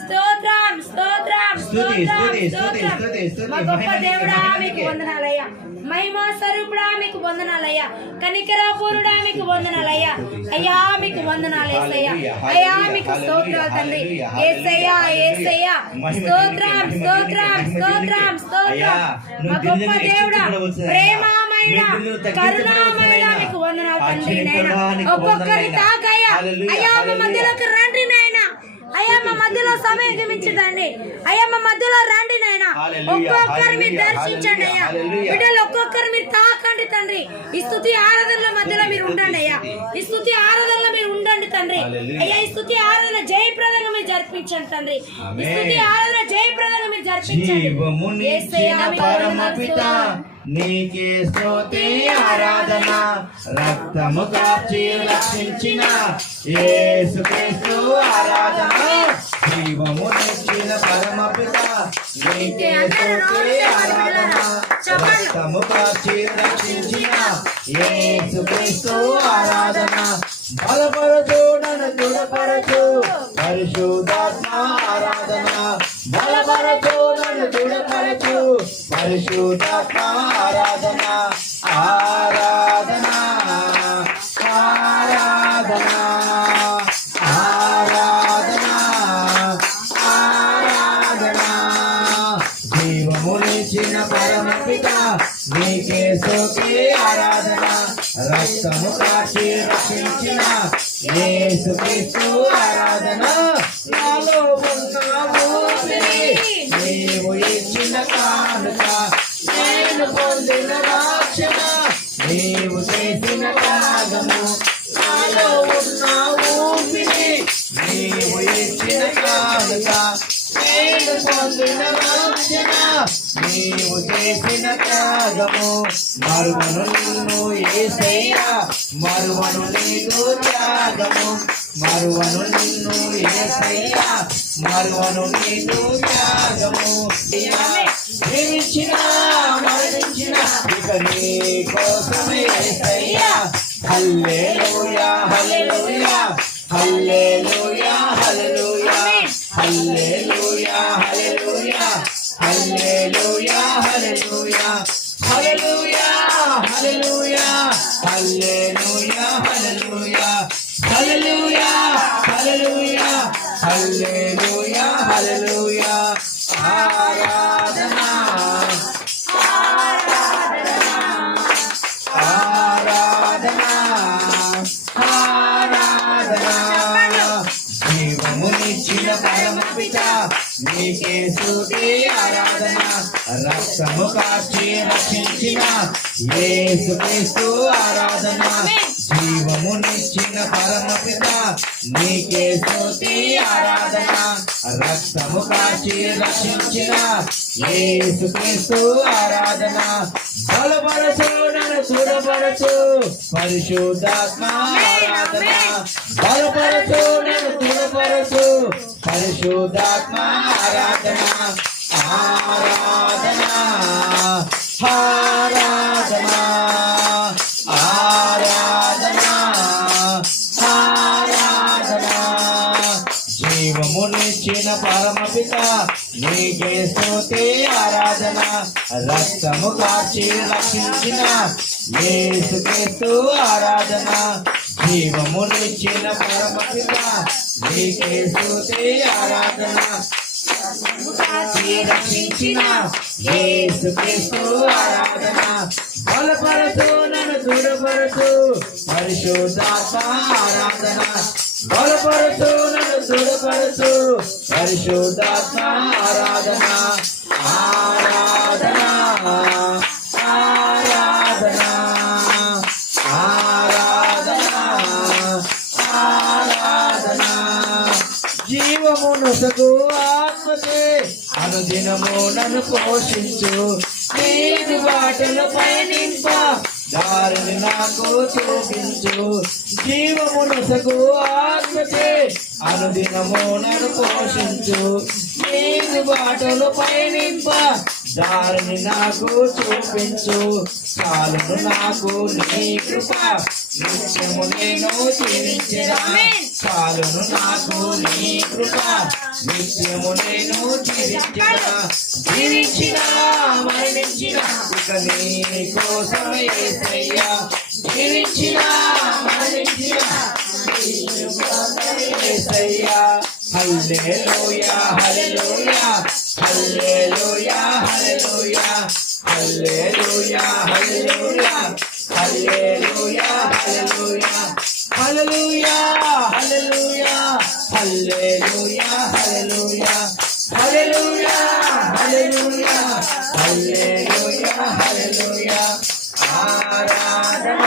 స్తోత్రం స్తోత్రం మా గొప్ప దేవుడా మీకు వందనాలయ్యా. మహిమా స్వరూపుడా మీకు వందనాలయ్యా. కనికరాపూరుడా మీకు వందనాలయ్యా. అయ్యా మీకు వందనాలేసయ్యా అయ్యా మీకు స్తోత్రాలు తండ్రి. ఏసయ్యా ఏసయ్యా. స్తోత్రం స్తోత్రం స్తోత్రం. స్తోత్రం మా గొప్ప దేవుడా మీకు వందనాలు తండ్రి ఒక్కొక్కరి తాకయ్యా. అయ్యా మధ్యలోకి రండి నాయన. అయ్యా మా మధ్యలో సమయం గమించదండి అయ్యా మా మధ్యలో రండి నాయన. ఒక్కొక్కరు మీరు దర్శించండి అయ్యా. బిడ్డలు ఒక్కొక్కరు మీరు తాకండి తండ్రి. ఈ స్థుతి ఆరాధనల మధ్యలో మీరు ఉండండి అయ్యా. ఈ స్థుతి ఆరాధనలో మీరు ఉండండి తండ్రి. అయ్యా ఈ స్థుతి ఆరాధన జయప్రదంగా మీరు జరిపించండి తండ్రి. ఈ. స్థుతి ఆరాధన జయప్రదంగా మీరు జరిపించండి. నీకే స్తోతి ఆరాధన రక్తము కాచి రక్షించిన యేసుక్రీస్తు ఆరాధన జీవమునిచ్చిన పరమ పిత నీకే స్తోతి ఆరాధన రక్తము కాచి రక్షించిన యేసుక్రీస్తు ఆరాధన. బలపరచు నన్ను దృఢపరచు పరిశుద్ధాత్మ ఆరాధన. బలపరచు నన్ను దృఢపరచు పరిశుద్ధాత్మ ఆరాధన ఆరాధన ఆరాధన ఆరాధన ఆరాధన. జీవమునిచ్చిన పరమపిత నీకే సోకే ఆరాధన. రక్తము కాచి రక్షించిన యేసుక్రీస్తు ఆరాధన. నాలో ఇచ్చిన కానుక నేను పొందిన రక్షణ నీవు చేసిన త్యాగము నాలో ఉన్న ఊపిరి నీవు ఇచ్చిన కానుక నేను పొందిన రక్షణ నీవు చేసిన త్యాగము మరువను నిన్ను ఏసయ్యా మరువను నీకు త్యాగము. మరువను నిన్ను ఏసయ్యా మరువను నీకు త్యాగము జీవించిన మరణించిన ఇక నీ కోసమే ఏసయ్యా హల్లెలూయా హల్లెలూయా హల్లెలూయా హల్లెలూయా. హల్లెలూయా హల్లెలూయా. హల్లెలూయా హల్లెలూయా. హల్లెలూయా ఆరాధన. ఆరాధన. ఆరాధన. జీవమునిచ్చిన పరమపిత నీకే స్తుతి ఆరాధన. రక్తము కాచి రక్షించిన యేసుక్రీస్తు ఆరాధన. జీవమునిచ్చిన పరమపిత నీకే స్తుతి ఆరాధన రక్తము కాచి రక్షించిన యేసుక్రీస్తు ఆరాధన. బలపరచు నన్ను చూడపరచు పరిశుద్ధాత్మ ఆరాధన. బలపరచు నన్ను చూడపరచు పరిశుద్ధాత్మ జీవమునిచ్చిన పరమపిత. నీకే స్తోతే ఆరాధన రక్తము కాచి రక్షించిన ఏసుకేస్తూ ఆరాధన జీవము నిచ్చిన పరమపిత. నీకే స్తోతే ఆరాధన రక్షించిన ఏసుకేస్తూ ఆరాధన. బలపరచు నన్ను దృఢపరచు పరిశుద్ధాత్మ ఆరాధన. బలపరచు నన్ను దృఢపరచు పరిశుద్ధాత్మ ఆరాధన ఆరాధన ఆరాధన ఆరాధన ఆరాధన. జీవమునసకు ఆత్మకే అనుదినము నన్ను పోషించు. నేను బాటలు పయనింప దారిని నాకు చూపించు. జీవము జీవమునసకు ఆత్మచే. అనుదినము నన్ను పోషించు. నీటి బాటలు పయనింప. దారిని నాకు చూపించు. చాలును నాకు నీ కృప. నిత్యము నేను జీవించదా చాలును నాకు నీ కృప. నిత్యము నేను జీవించదా జీవించిన మరణించిన ఇక నీ కోసమే యేసయ్యా హల్లెలూయా హల్లెలూయా హల్లెలూయా హల్లెలూయా హల్లెలూయా హల్లెలూయా హల్లెలూయా హల్లెలూయా హల్లెలూయా ఆరాధన